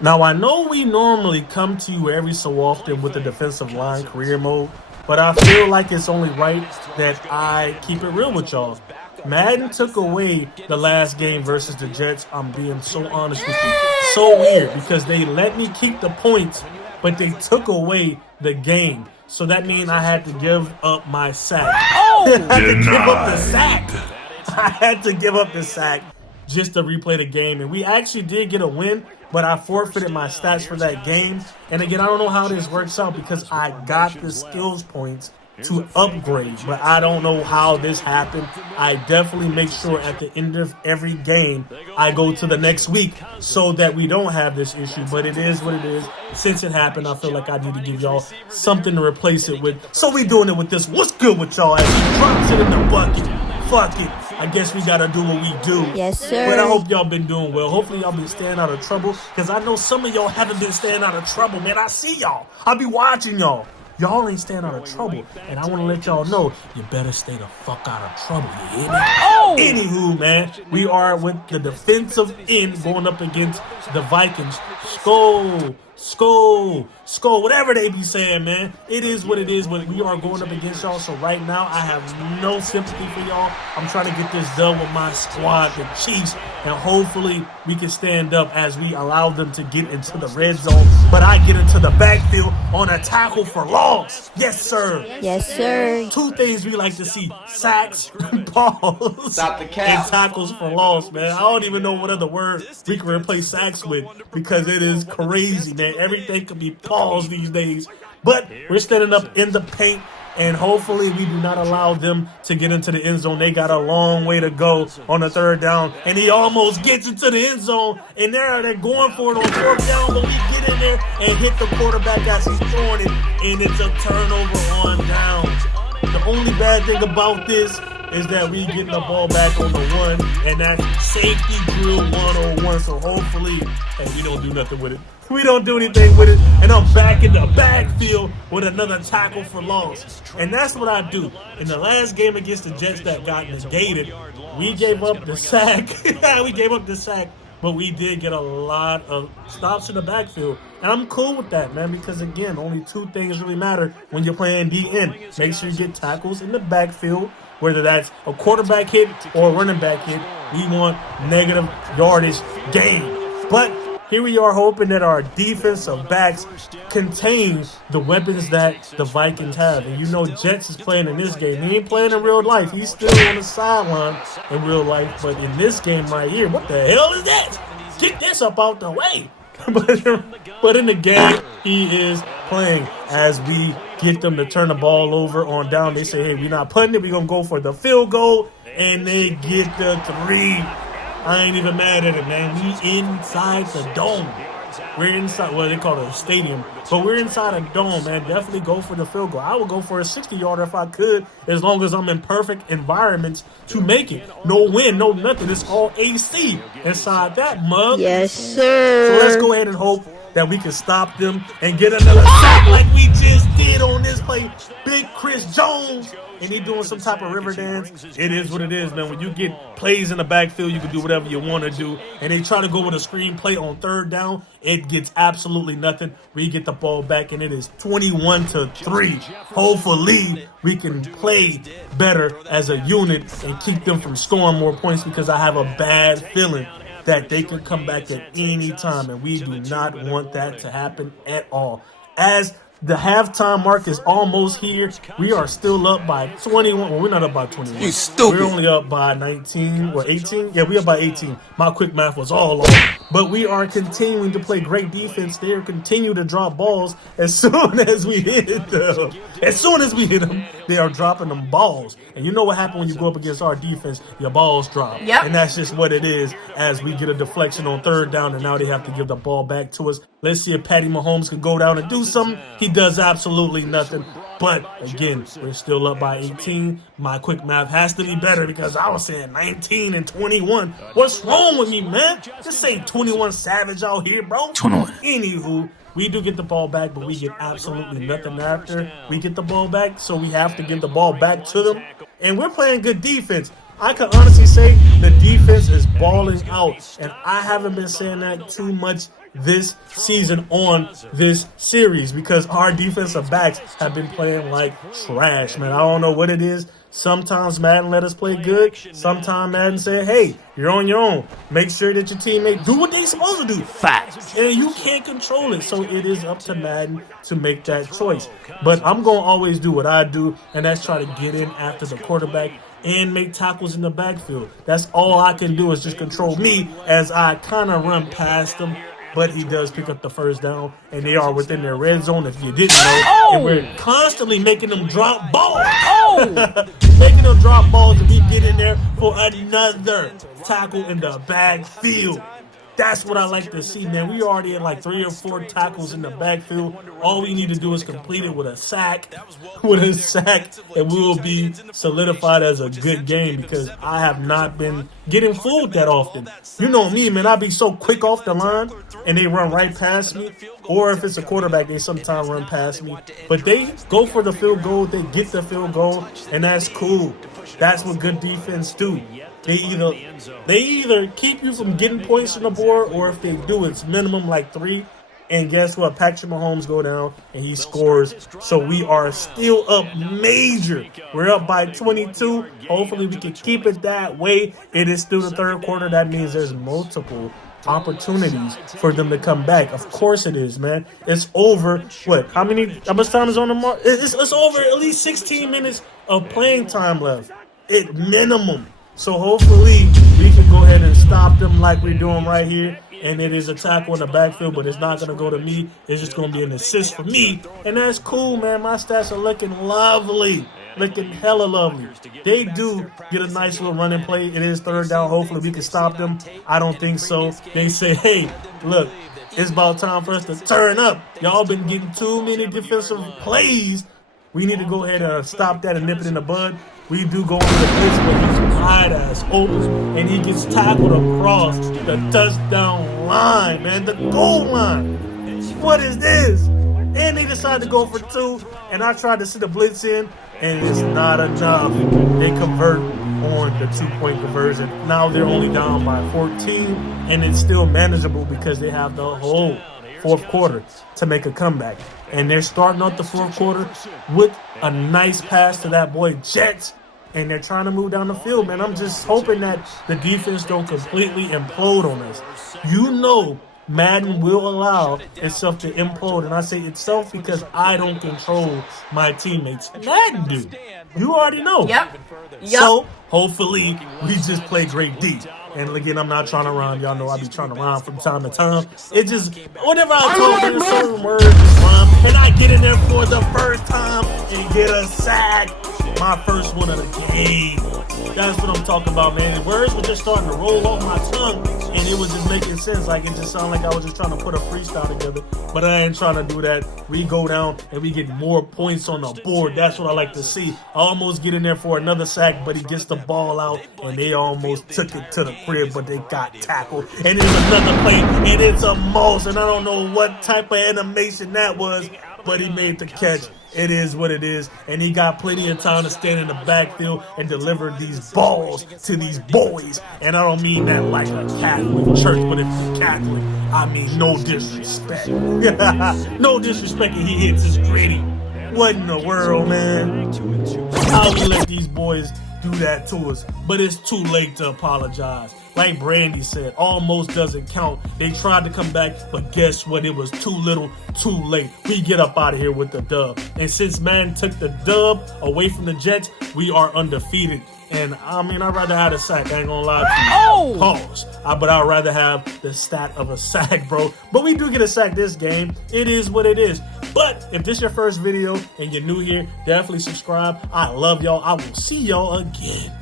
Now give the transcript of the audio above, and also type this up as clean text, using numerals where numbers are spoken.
Now, I know we normally come to you every so often with the defensive line career mode, but I feel like it's only right that I keep it real with y'all. Madden took away the last game versus the Jets. I'm being so honest with you. So weird because they let me keep the points, but they took away the game. So that means I had to give up my sack. I had to give up the sack. I had to give up the sack just to replay the game. And we actually did get a win, but I forfeited my stats for that game. And again, I don't know how this works out because I got the skills points to upgrade, but I don't know how this happened. I definitely make sure at the end of every game I go to the next week so that we don't have this issue. But it is what it is. Since it happened, I feel like I need to give y'all something to replace it with. So we doing it with this. What's good with y'all as he drops it in the bucket? Fuck it. I guess we gotta do what we do. Yes, sir. But I hope y'all been doing well. Hopefully y'all been staying out of trouble. Because I know some of y'all haven't been staying out of trouble, man. I see y'all. I be watching y'all. Y'all ain't staying out of trouble. And I want to let y'all know, you better stay the fuck out of trouble. You hear me? Oh! Anywho, man, we are with the defensive end going up against the Vikings. Skull, whatever they be saying, man. It is what it is, but we are going up against y'all. So right now, I have no sympathy for y'all. I'm trying to get this done with my squad, the Chiefs, and hopefully we can stand up as we allow them to get into the red zone. But I get into the backfield on a tackle for loss. Yes, sir. Yes, sir. Two things we like to see: sacks, balls, and tackles for loss, man. I don't even know what other word we can replace sacks with because it is crazy, man. Everything can be paused these days. But we're standing up in the paint, and hopefully we do not allow them to get into the end zone. They got a long way to go on the third down, and he almost gets into the end zone, and they're going for it on fourth down, but we get in there and hit the quarterback as he's throwing it, and it's a turnover on down. The only bad thing about this is that we getting the ball back on the one, and that's safety drill 101. So hopefully, hey, we don't do nothing with it. We don't do anything with it, and I'm back in the backfield with another tackle for loss. And that's what I do. In the last game against the Jets that got negated, we gave up the sack. But we did get a lot of stops in the backfield. And I'm cool with that, man, because, again, only two things really matter when you're playing DN. Make sure you get tackles in the backfield, whether that's a quarterback hit or a running back hit. We want negative yardage gain. But here we are hoping that our defensive backs contain the weapons that the Vikings have. And you know Jets is playing in this game. He ain't playing in real life. He's still on the sideline in real life. But in this game right here, what the hell is that? Get this up out the way. But in the game, he is playing as we get them to turn the ball over on down. They say, hey, we're not putting it. We're going to go for the field goal. And they get the 3. I ain't even mad at it, man. We inside the dome. We're inside, well, they call it a stadium, but we're inside a dome, man. Definitely go for the field goal. I would go for a 60-yarder if I could, as long as I'm in perfect environments to make it. No wind, no nothing. It's all AC inside that mug. Yes, sir. So let's go ahead and hope that we can stop them and get another sack like we just did on this play. Big Chris Jones. And he doing some type of river dance. It is what it is, man. When you get plays in the backfield, you can do whatever you want to do. And they try to go with a screen play on third down. It gets absolutely nothing. We get the ball back, and it is 21-3. Hopefully, we can play better as a unit and keep them from scoring more points because I have a bad feeling that they can come back at any time, and we do not want that to happen at all. As the halftime mark is almost here. We are still up by 21. Well, we're not up by 21. You stupid. We're only up by 19 or 18. Yeah, we're up by 18. My quick math was all off. But we are continuing to play great defense. They are continuing to drop balls as soon as we hit them. As soon as we hit them, they are dropping them balls. And you know what happened when you go up against our defense? Your balls drop. Yep. And that's just what it is as we get a deflection on third down, and now they have to give the ball back to us. Let's see if Patty Mahomes can go down and do something. He does absolutely nothing. But, again, we're still up by 18. My quick math has to be better because I was saying 19 and 21. What's wrong with me, man? Just say 21 Savage out here, bro. 21. Anywho, we do get the ball back, but we get absolutely nothing after we get the ball back. So we have to give the ball back to them. And we're playing good defense. I can honestly say the defense is balling out. And I haven't been saying that too much this season on this series because our defensive backs have been playing like trash, man. I don't know what it is. Sometimes Madden let us play good. Sometimes Madden said, hey, you're on your own. Make sure that your teammates do what they supposed to do. Facts. And you can't control it. So it is up to Madden to make that choice. But I'm going to always do what I do, and that's try to get in after the quarterback and make tackles in the backfield. That's all I can do is just control me as I kind of run past them. But he does pick up the first down, and they are within their red zone, if you didn't know. And we're constantly making them drop balls. Making them drop balls, and we get in there for another tackle in the backfield. That's what I like to see, man. We already had like 3 or 4 tackles in the backfield. All we need to do is complete it with a sack. And we will be solidified as a good game because I have not been getting fooled that often. You know me, man. I be so quick off the line, and they run right past me. Or if it's a quarterback, they sometimes run past me. But they go for the field goal. They get the field goal, and that's cool. That's what good defense do. They either keep you from getting points on the board, or if they do, it's minimum like 3. And guess what? Patrick Mahomes go down and he scores. So we are still up major. We're up by 22. Hopefully we can keep it that way. It is still the third quarter. That means there's multiple opportunities for them to come back. Of course it is, man. It's over. How much time is on the mark? It's over at least 16 minutes of playing time left. At minimum. So hopefully we can go ahead and stop them like we're doing right here. And it is a tackle in the backfield, but it's not going to go to me. It's just going to be an assist for me. And that's cool, man. My stats are looking lovely. Looking hella lovely. They do get a nice little running play. It is third down. Hopefully we can stop them. I don't think so. They say, hey, look, it's about time for us to turn up. Y'all been getting too many defensive plays. We need to go ahead and stop that and nip it in the bud. We do go into the blitz, but he's wide ass open, and he gets tackled across the touchdown line, man, the goal line. What is this? And they decided to go for 2, and I tried to sit the blitz in, and it's not enough. They convert on the 2-point conversion. Now they're only down by 14, and it's still manageable because they have the whole fourth quarter to make a comeback. And they're starting out the fourth quarter with a nice pass to that boy Jets. And they're trying to move down the field, man. I'm just hoping that the defense don't completely implode on us. You know Madden will allow itself to implode. And I say itself because I don't control my teammates. Madden do. You already know. Yep. So, hopefully, we just play great D. And again, I'm not trying to rhyme. Y'all know I be trying to rhyme from time to time. It just, whenever I talk in certain words, rhyme, and I get in there for the first time and get a sack. My first one of the game. That's what I'm talking about, man. The words were just starting to roll off my tongue, and it was just making sense. Like, it just sounded like I was just trying to put a freestyle together. But I ain't trying to do that. We go down, and we get more points on the board. That's what I like to see. I almost get in there for another sack, but he gets the ball out, and they almost took it to the crib, but they got tackled. And there's another play, and it's a mouse, and I don't know what type of animation that was, but he made the catch. It is what it is, and he got plenty of time to stand in the backfield and deliver these balls to these boys. And I don't mean that like a Catholic church, but if you're Catholic, I mean no disrespect. No disrespect, and he hits his gritty. What in the world, man? How we let these boys do that to us? But it's too late to apologize. Like Brandy said, almost doesn't count. They tried to come back, but guess what? It was too little, too late. We get up out of here with the dub. And since Madden took the dub away from the Jets, we are undefeated. And I mean, I'd rather have a sack. I ain't gonna lie to you. Pause. But I'd rather have the stat of a sack, bro. But we do get a sack this game. It is what it is. But if this is your first video and you're new here, definitely subscribe. I love y'all. I will see y'all again.